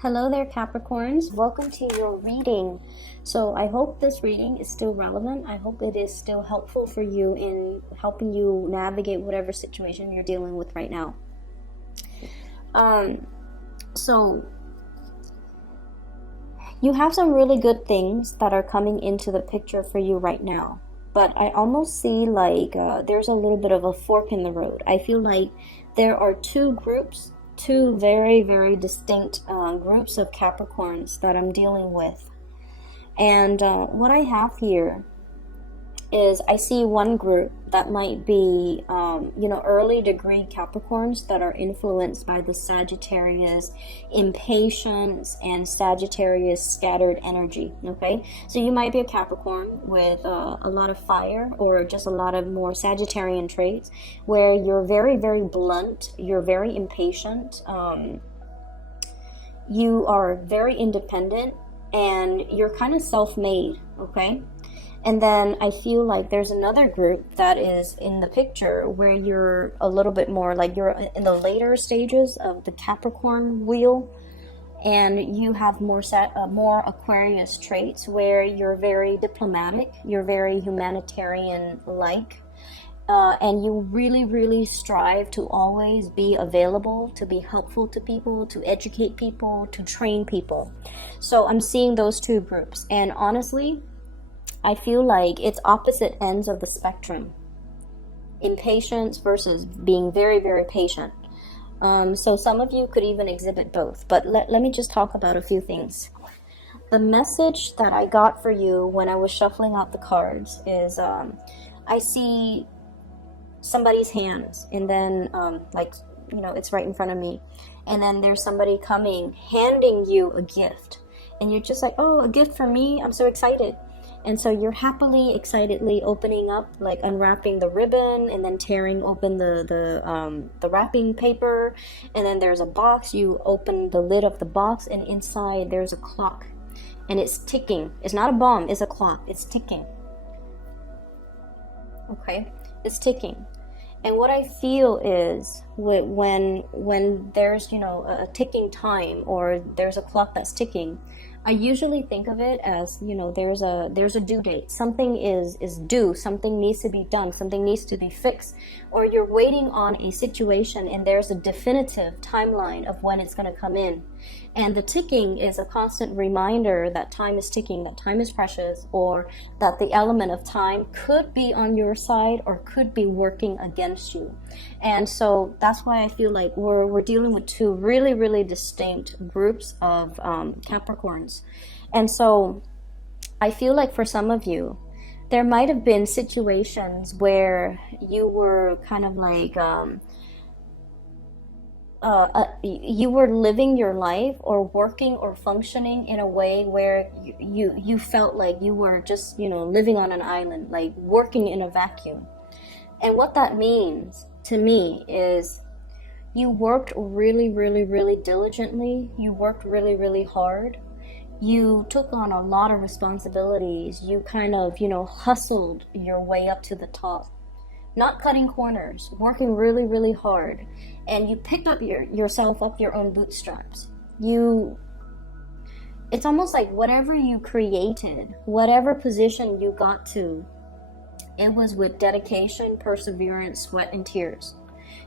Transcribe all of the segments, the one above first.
Hello there, Capricorns. Welcome to your reading. So I hope this reading is still relevant. I hope it is still helpful for you in helping you navigate whatever situation you're dealing with right now. So you have some really good things that are coming into the picture for you right now. But I almost see like there's a little bit of a fork in the road. I feel like there are two very, very distinct groups of Capricorns that I'm dealing with. And what I have here is I see one group that might be, early degree Capricorns that are influenced by the Sagittarius impatience and Sagittarius scattered energy, okay? So you might be a Capricorn with a lot of fire or just a lot of more Sagittarian traits where you're very, very blunt, you're very impatient, you are very independent, and you're kind of self-made, okay? And then I feel like there's another group that is in the picture where you're a little bit more like you're in the later stages of the Capricorn wheel, and you have more Aquarius traits where you're very diplomatic, you're very humanitarian-like, and you really, really strive to always be available, to be helpful to people, to educate people, to train people. So I'm seeing those two groups, and honestly, I feel like it's opposite ends of the spectrum. Impatience versus being very, very patient. So some of you could even exhibit both. But let me just talk about a few things. The message that I got for you when I was shuffling out the cards is I see somebody's hands, and then it's right in front of me. And then there's somebody coming, handing you a gift. And you're just like, oh, a gift for me? I'm so excited. And so you're happily, excitedly opening up, like unwrapping the ribbon and then tearing open the wrapping paper. And then there's a box. You open the lid of the box, and inside there's a clock. And it's ticking. It's not a bomb. It's a clock. It's ticking. Okay? It's ticking. And what I feel is when there's, a ticking time or there's a clock that's ticking, I usually think of it as, there's a due date. Something is due. Something needs to be done. Something needs to be fixed. Or you're waiting on a situation and there's a definitive timeline of when it's going to come in. And the ticking is a constant reminder that time is ticking, that time is precious, or that the element of time could be on your side or could be working against you. And so that's why I feel like we're dealing with two really, really distinct groups of Capricorns. And so I feel like for some of you, there might have been situations where you were kind of like you were living your life or working or functioning in a way where you felt like you were just, living on an island, like working in a vacuum. And what that means to me is you worked really, really, really diligently. You worked really, really hard. You took on a lot of responsibilities. You kind of, hustled your way up to the top. Not cutting corners, working really, really hard. And you picked up yourself up your own bootstraps. It's almost like whatever you created, whatever position you got to, it was with dedication, perseverance, sweat, and tears.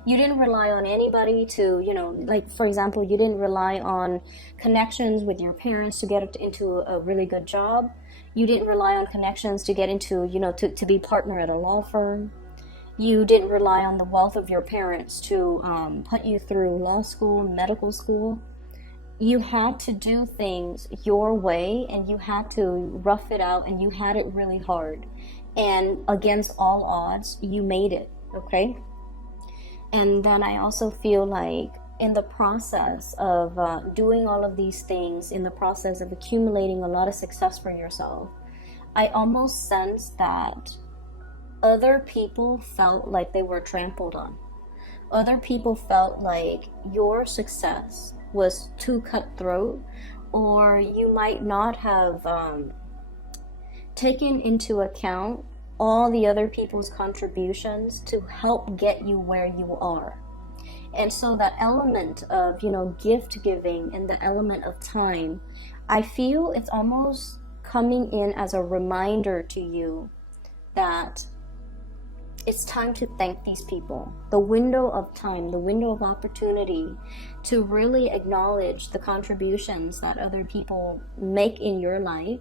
You didn't rely on anybody to, like, for example, you didn't rely on connections with your parents to get into a really good job. You didn't rely on connections to get into, to be partner at a law firm. You didn't rely on the wealth of your parents to put you through law school, medical school. You had to do things your way, and you had to rough it out, and you had it really hard. And against all odds, you made it, okay? And then I also feel like in the process of doing all of these things, in the process of accumulating a lot of success for yourself, I almost sense that other people felt like they were trampled on. Other people felt like your success was too cutthroat, or you might not have taken into account all the other people's contributions to help get you where you are. And so that element of, gift giving and the element of time, I feel it's almost coming in as a reminder to you that it's time to thank these people. The window of time, the window of opportunity to really acknowledge the contributions that other people make in your life,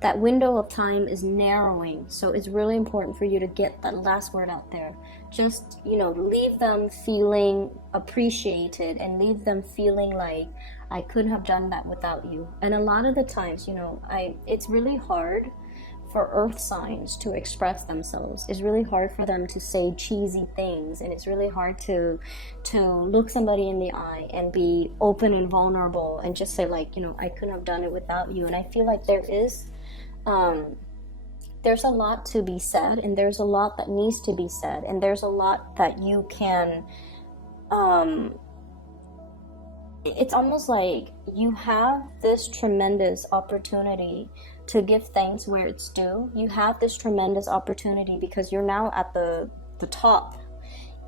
that window of time is narrowing. So it's really important for you to get that last word out there. Just, leave them feeling appreciated and leave them feeling like, I couldn't have done that without you. And a lot of the times, it's really hard for earth signs to express themselves. It's really hard for them to say cheesy things, and it's really hard to look somebody in the eye and be open and vulnerable and just say, like, I couldn't have done it without you. And I feel like there's a lot to be said, and there's a lot that needs to be said, and there's a lot that you can it's almost like you have this tremendous opportunity to give thanks where it's due. You have this tremendous opportunity because you're now at the top,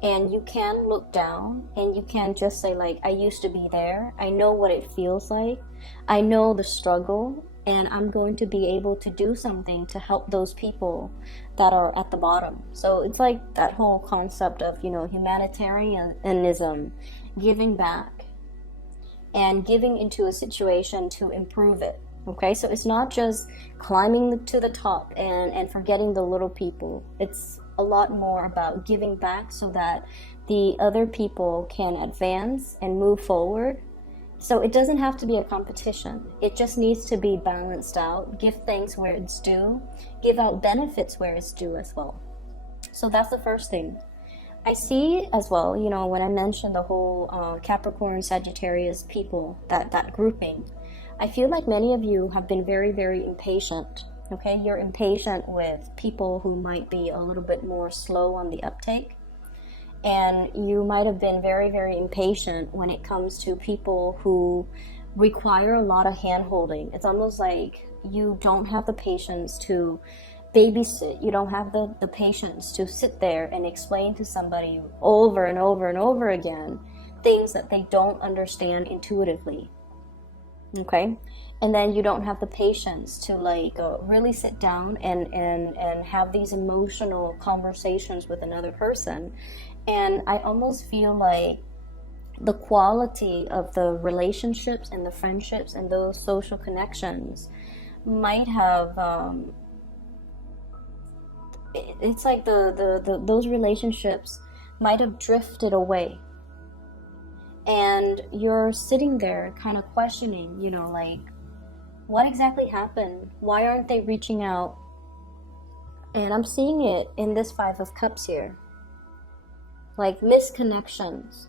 and you can look down and you can just say, like, I used to be there. I know what it feels like. I know the struggle, and I'm going to be able to do something to help those people that are at the bottom. So it's like that whole concept of, humanitarianism, giving back and giving into a situation to improve it. Okay, so it's not just climbing to the top and forgetting the little people. It's a lot more about giving back so that the other people can advance and move forward. So it doesn't have to be a competition. It just needs to be balanced out. Give things where it's due. Give out benefits where it's due as well. So that's the first thing. I see as well, when I mentioned the whole Capricorn, Sagittarius people, that grouping, I feel like many of you have been very, very impatient. Okay, you're impatient with people who might be a little bit more slow on the uptake. And you might have been very, very impatient when it comes to people who require a lot of hand-holding. It's almost like you don't have the patience to babysit. You don't have the patience to sit there and explain to somebody over and over and over again things that they don't understand intuitively. Okay? And then you don't have the patience to really sit down and have these emotional conversations with another person. And I almost feel like the quality of the relationships and the friendships and those social connections might have it's like those relationships might have drifted away. And you're sitting there kind of questioning, what exactly happened? Why aren't they reaching out? And I'm seeing it in this Five of Cups here. Like misconnections.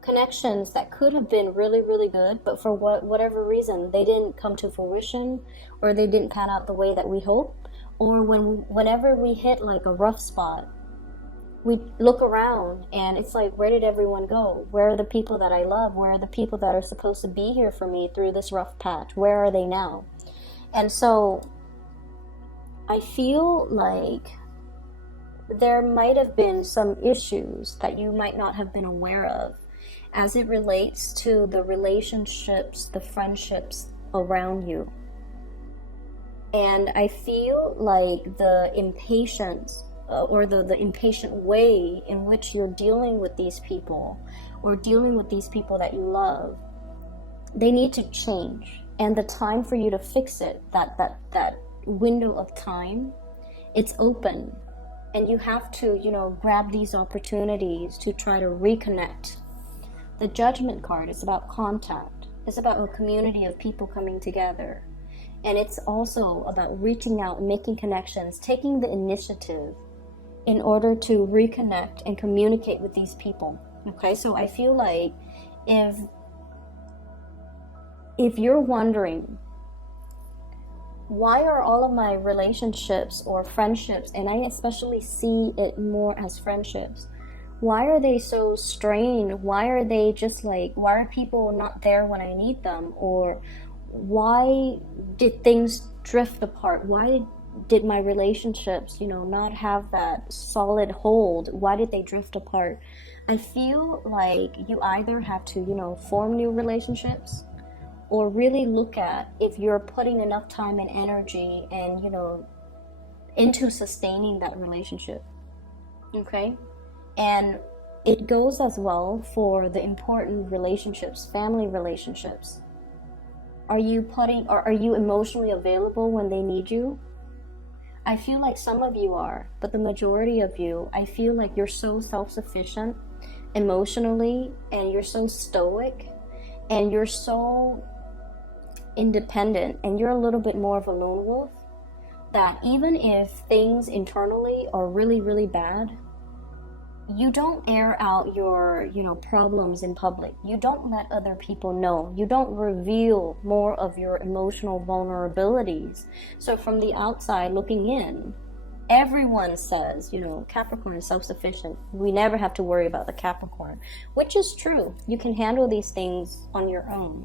Connections that could have been really, really good, but for whatever reason, they didn't come to fruition, or they didn't pan out the way that we hoped. Or whenever we hit like a rough spot, we look around and it's like, where did everyone go? Where are the people that I love? Where are the people that are supposed to be here for me through this rough patch? Where are they now? And so I feel like there might have been some issues that you might not have been aware of as it relates to the relationships, the friendships around you. And I feel like the impatience or the impatient way in which you're dealing with these people, or dealing with these people that you love, they need to change. And the time for you to fix it, that window of time, it's open. And you have to, grab these opportunities to try to reconnect. The Judgment card is about contact. It's about a community of people coming together. And it's also about reaching out, making connections, taking the initiative in order to reconnect and communicate with these people. Okay, so I feel like if you're wondering, why are all of my relationships or friendships, and I especially see it more as friendships, why are they so strained? Why are they just why are people not there when I need them? Or why did things drift apart? Why did my relationships, not have that solid hold? Why did they drift apart? I feel like you either have to, form new relationships, or really look at if you're putting enough time and energy and, into sustaining that relationship. Okay? And it goes as well for the important relationships, family relationships. Are you emotionally available when they need you? I feel like some of you are, but the majority of you, I feel like you're so self-sufficient emotionally, and you're so stoic, and you're so independent, and you're a little bit more of a lone wolf, that even if things internally are really, really bad, you don't air out your, problems in public. You don't let other people know. You don't reveal more of your emotional vulnerabilities. So from the outside looking in, everyone says, Capricorn is self-sufficient. We never have to worry about the Capricorn, which is true. You can handle these things on your own.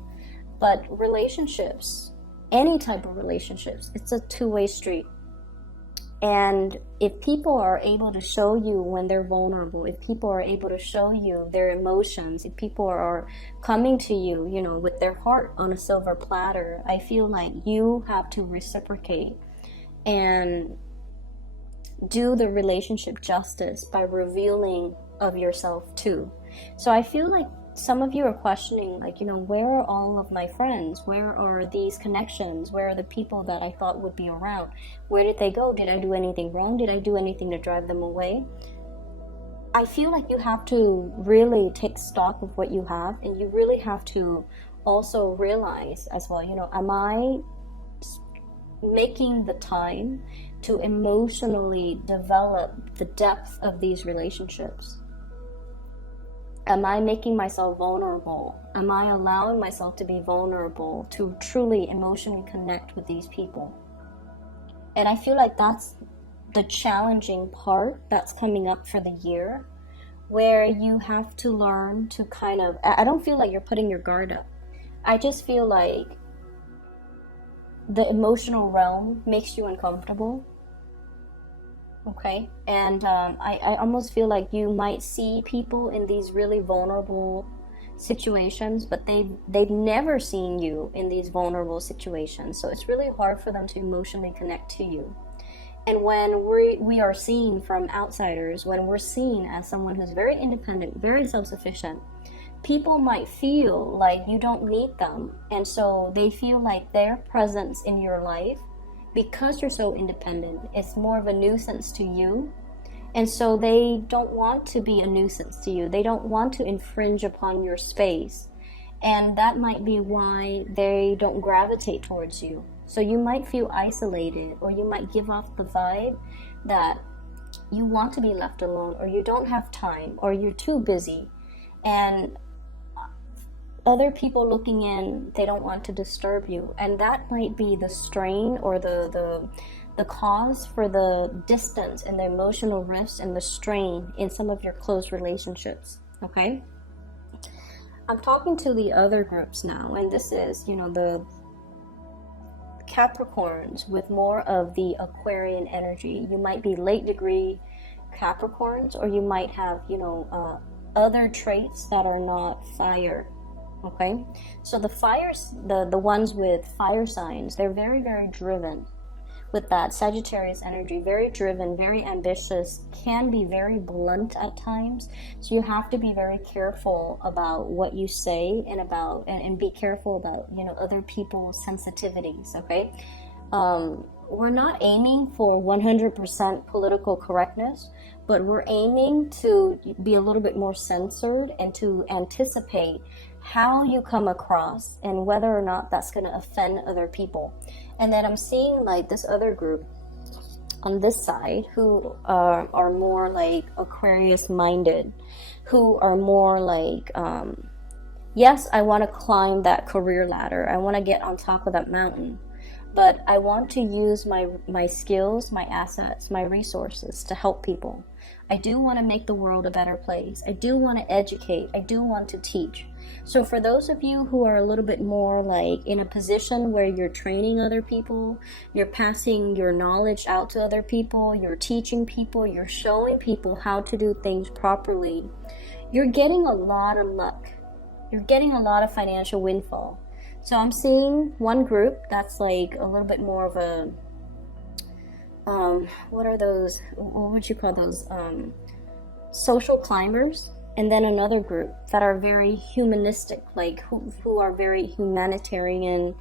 But relationships, any type of relationships, it's a two-way street. And if people are able to show you when they're vulnerable, if people are able to show you their emotions, if people are coming to you, with their heart on a silver platter, I feel like you have to reciprocate and do the relationship justice by revealing of yourself too. So I feel like some of you are questioning, where are all of my friends? Where are these connections? Where are the people that I thought would be around? Where did they go? Did I do anything wrong? Did I do anything to drive them away? I feel like you have to really take stock of what you have, and you really have to also realize as well, am I making the time to emotionally develop the depth of these relationships? Am I making myself vulnerable? Am I allowing myself to be vulnerable to truly emotionally connect with these people? And I feel like that's the challenging part that's coming up for the year, where you have to learn to I don't feel like you're putting your guard up. I just feel like the emotional realm makes you uncomfortable. Okay, and I almost feel like you might see people in these really vulnerable situations, but they've never seen you in these vulnerable situations, so it's really hard for them to emotionally connect to you. And when we are seen from outsiders, when we're seen as someone who's very independent, very self-sufficient, people might feel like you don't need them, and so they feel like their presence in your life, because you're so independent, it's more of a nuisance to you. And so they don't want to be a nuisance to you. They don't want to infringe upon your space. And that might be why they don't gravitate towards you. So you might feel isolated, or you might give off the vibe that you want to be left alone, or you don't have time, or you're too busy. And other people looking in, they don't want to disturb you, and that might be the strain or the cause for the distance and the emotional rifts and the strain in some of your close relationships. Okay, I'm talking to the other groups now, and this is the Capricorns with more of the Aquarian energy. You might be late degree Capricorns, or you might have other traits that are not fire. Okay, so the fires, the ones with fire signs, they're very, very driven with that Sagittarius energy, very driven, very ambitious, can be very blunt at times. So you have to be very careful about what you say, and be careful about other people's sensitivities. Okay, we're not aiming for 100% political correctness, but we're aiming to be a little bit more censored and to anticipate how you come across and whether or not that's going to offend other people. And then I'm seeing this other group on this side who are more like Aquarius minded, who are more like, yes, I want to climb that career ladder. I want to get on top of that mountain, but I want to use my skills, my assets, my resources to help people. I do want to make the world a better place. I do want to educate. I do want to teach. So for those of you who are a little bit more in a position where you're training other people, you're passing your knowledge out to other people, you're teaching people, you're showing people how to do things properly, you're getting a lot of luck. You're getting a lot of financial windfall. So I'm seeing one group that's like a little bit more of a, what are those, what would you call those, social climbers. And then another group that are very humanistic, like who are very humanitarian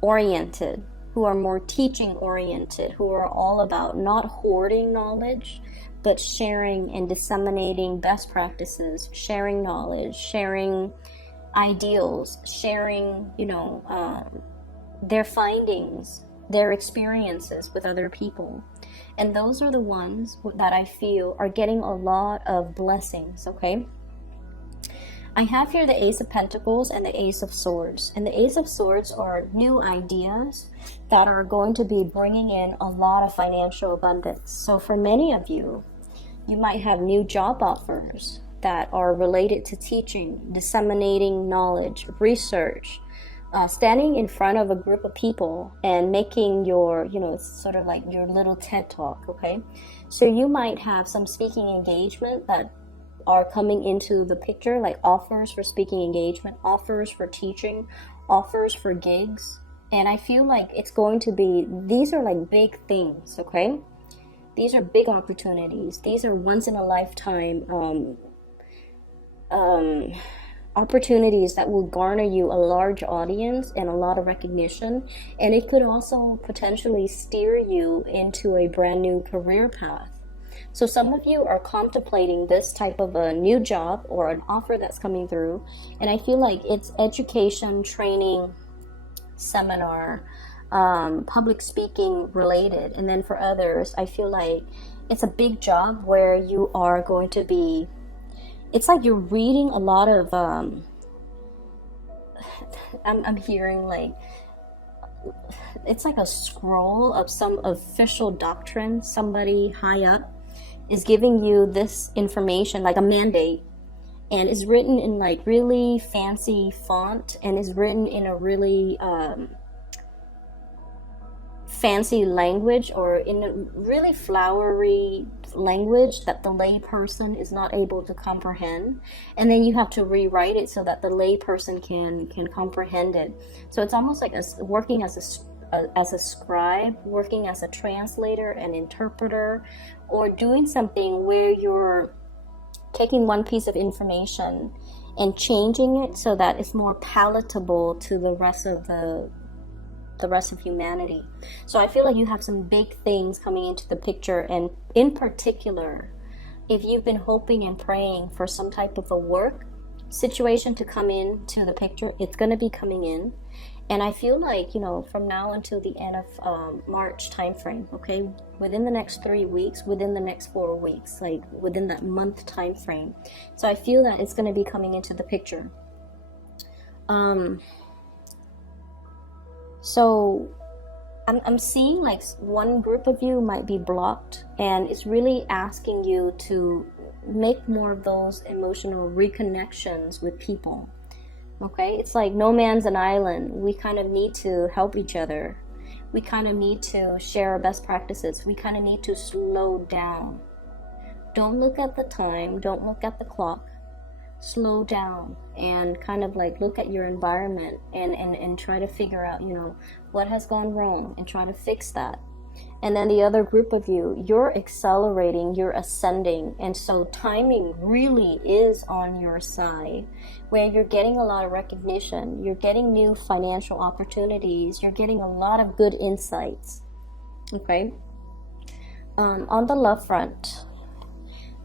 oriented, who are more teaching oriented, who are all about not hoarding knowledge, but sharing and disseminating best practices, sharing knowledge, sharing ideals, sharing, their findings, their experiences with other people. And those are the ones that I feel are getting a lot of blessings, okay? I have here the Ace of Pentacles and the Ace of Swords. And the Ace of Swords are new ideas that are going to be bringing in a lot of financial abundance. So for many of you, you might have new job offers that are related to teaching, disseminating knowledge, research, standing in front of a group of people and making your, sort of like your little TED talk, okay? So you might have some speaking engagement that are coming into the picture, like offers for speaking engagement, offers for teaching, offers for gigs. And I feel like it's going to be, these are like big things, okay? These are big opportunities. These are once in a lifetime opportunities that will garner you a large audience and a lot of recognition. And it could also potentially steer you into a brand new career path. So some of you are contemplating this type of a new job or an offer that's coming through. And I feel like it's education, training, seminar, public speaking related. And then for others, I feel like it's a big job where you are going to be, it's like you're reading a lot of, I'm hearing like, it's like a scroll of some official doctrine. Somebody high up is giving you this information, like a mandate, and it's written in like really fancy font and is written in a really fancy language, or in a really flowery language that the lay person is not able to comprehend, and then you have to rewrite it so that the lay person can comprehend it. So it's almost like working as a scribe, working as a translator, an interpreter, or doing something where you're taking one piece of information and changing it so that it's more palatable to the rest of humanity. So I feel like you have some big things coming into the picture, and in particular, if you've been hoping and praying for some type of a work situation to come into the picture, it's going to be coming in. And I feel like, from now until the end of March timeframe, okay, within the next 3 weeks, within the next 4 weeks, like within that month time frame. So I feel that it's going to be coming into the picture. So I'm seeing like one group of you might be blocked, and it's really asking you to make more of those emotional reconnections with people. Okay, it's like no man's an island. We kind of need to help each other. We kind of need to share our best practices. We kind of need to slow down. Don't look at the time. Don't look at the clock. Slow down and kind of like look at your environment and try to figure out, what has gone wrong and try to fix that. And then the other group of you, you're accelerating, you're ascending, and so timing really is on your side, where you're getting a lot of recognition, you're getting new financial opportunities, you're getting a lot of good insights. Okay? On the love front,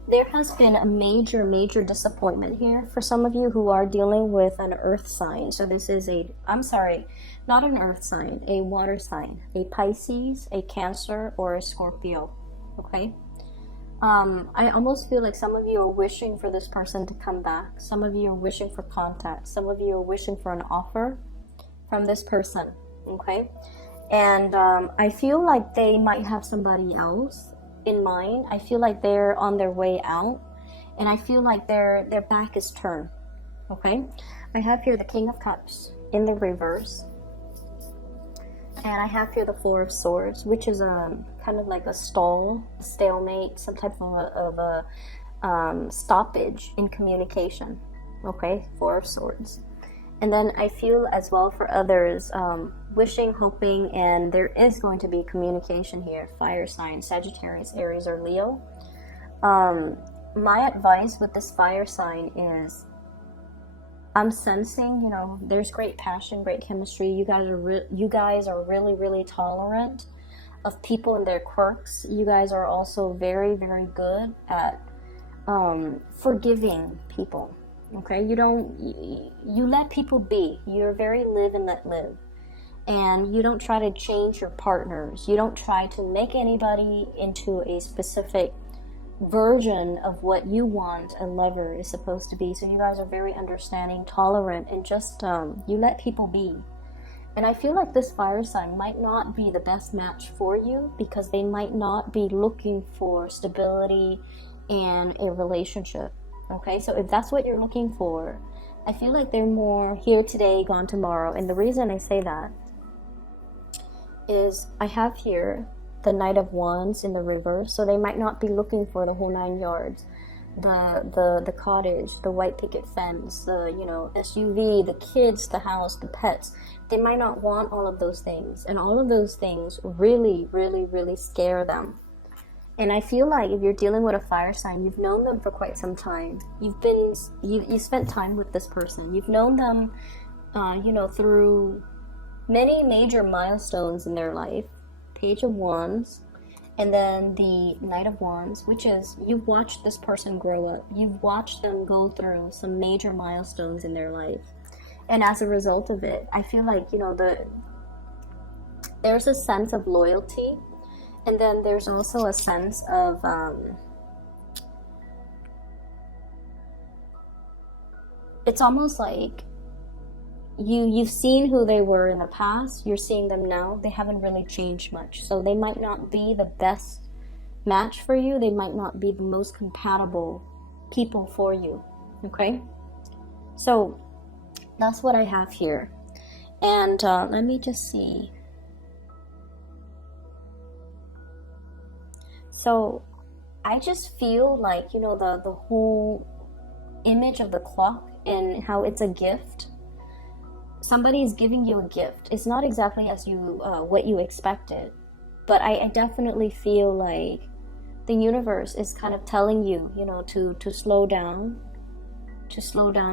there has been a major disappointment here for some of you who are dealing with an earth sign. So this is not an earth sign, a water sign, a Pisces, a Cancer, or a Scorpio. Okay? I almost feel like some of you are wishing for this person to come back. Some of you are wishing for contact. Some of you are wishing for an offer from this person. Okay? And I feel like they might have somebody else in mind. I feel like they're on their way out, and I feel like their back is turned. Okay, I have here the King of Cups in the reverse, and I have here the Four of Swords, which is kind of like a stalemate, some type of a stoppage in communication. Okay, Four of Swords. And then I feel as well for others, wishing, hoping, and there is going to be communication here. Fire sign, Sagittarius, Aries, or Leo. My advice with this fire sign is, I'm sensing, there's great passion, great chemistry. You guys are really, really tolerant of people and their quirks. You guys are also very, very good at forgiving people. Okay, you let people be. You're very live and let live. And you don't try to change your partners. You don't try to make anybody into a specific version of what you want a lover is supposed to be. So you guys are very understanding, tolerant, and just you let people be. And I feel like this fire sign might not be the best match for you because they might not be looking for stability and a relationship. Okay, so if that's what you're looking for, I feel like they're more here today, gone tomorrow. And the reason I say that is I have here the Knight of Wands in the reverse, so they might not be looking for the whole 9 yards. The cottage, the white picket fence, the SUV, the kids, the house, the pets. They might not want all of those things, and all of those things really, really, really scare them. And I feel like if you're dealing with a fire sign, you've known them for quite some time. You spent time with this person. You've known them, through many major milestones in their life. Page of Wands, and then the Knight of Wands, which is you've watched this person grow up. You've watched them go through some major milestones in their life. And as a result of it, I feel like, there's a sense of loyalty. And then there's also a sense of it's almost like you've seen who they were in the past, you're seeing them now. They haven't really changed much. So they might not be the best match for you. They might not be the most compatible people for you. Okay? So that's what I have here. And let me just see. So I just feel like, the whole image of the clock and how it's a gift. Somebody is giving you a gift. It's not exactly as what you expected, but I definitely feel like the universe is kind of telling you, to slow down,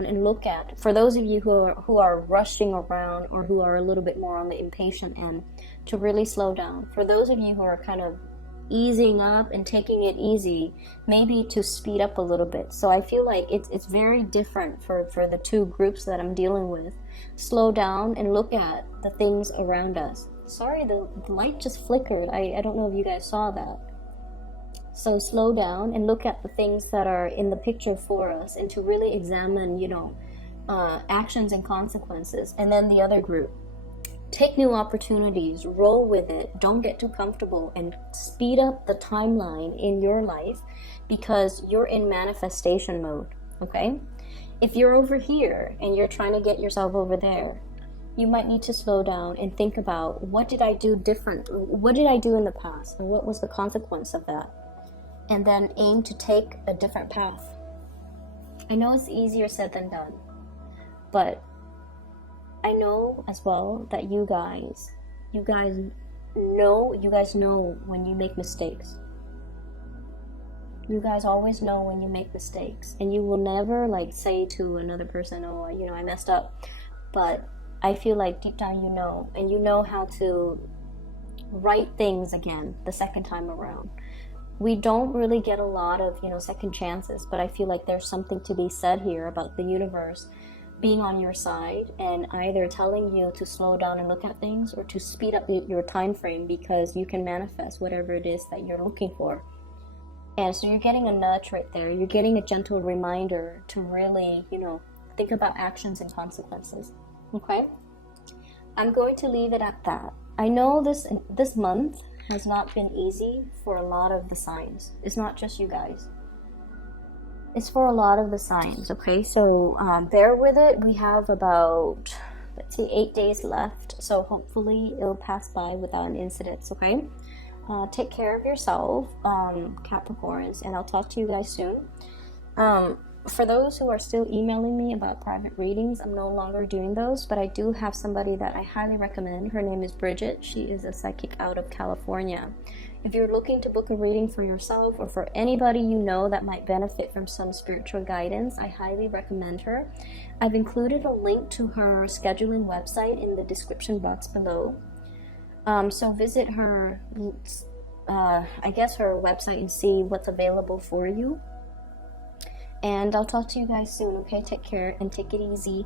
and look at. For those of you who are rushing around or who are a little bit more on the impatient end, to really slow down. For those of you who are kind of easing up and taking it easy, maybe to speed up a little bit. So I feel like it's very different for the two groups that I'm dealing with. Slow down and look at the things around us. Sorry, the light just flickered. I don't know if you guys saw that. So slow down and look at the things that are in the picture for us, and to really examine, actions and consequences. And then the other group, take new opportunities, roll with it, don't get too comfortable, and speed up the timeline in your life because you're in manifestation mode. Okay? If you're over here and you're trying to get yourself over there, you might need to slow down and think about, what did I do different? What did I do in the past? And what was the consequence of that? And then aim to take a different path. I know it's easier said than done, but I know as well that you guys know when you make mistakes. You guys always know when you make mistakes, and you will never say to another person, oh, I messed up. But I feel like deep down and you know how to right things again the second time around. We don't really get a lot of, second chances, but I feel like there's something to be said here about the universe being on your side and either telling you to slow down and look at things, or to speed up your time frame, because you can manifest whatever it is that you're looking for. And so you're getting a nudge right there. You're getting a gentle reminder to really, think about actions and consequences. Okay? I'm going to leave it at that. I know this month has not been easy for a lot of the signs. It's not just you guys. It's for a lot of the signs, okay? So bear with it. We have about, 8 days left. So hopefully it'll pass by without incidents, okay? Take care of yourself, Capricorns, and I'll talk to you guys soon. For those who are still emailing me about private readings, I'm no longer doing those, but I do have somebody that I highly recommend. Her name is Bridget. She is a psychic out of California. If you're looking to book a reading for yourself or for anybody you know that might benefit from some spiritual guidance, I highly recommend her. I've included a link to her scheduling website in the description box below. So visit her, I guess her website, and see what's available for you. And I'll talk to you guys soon, okay? Take care and take it easy.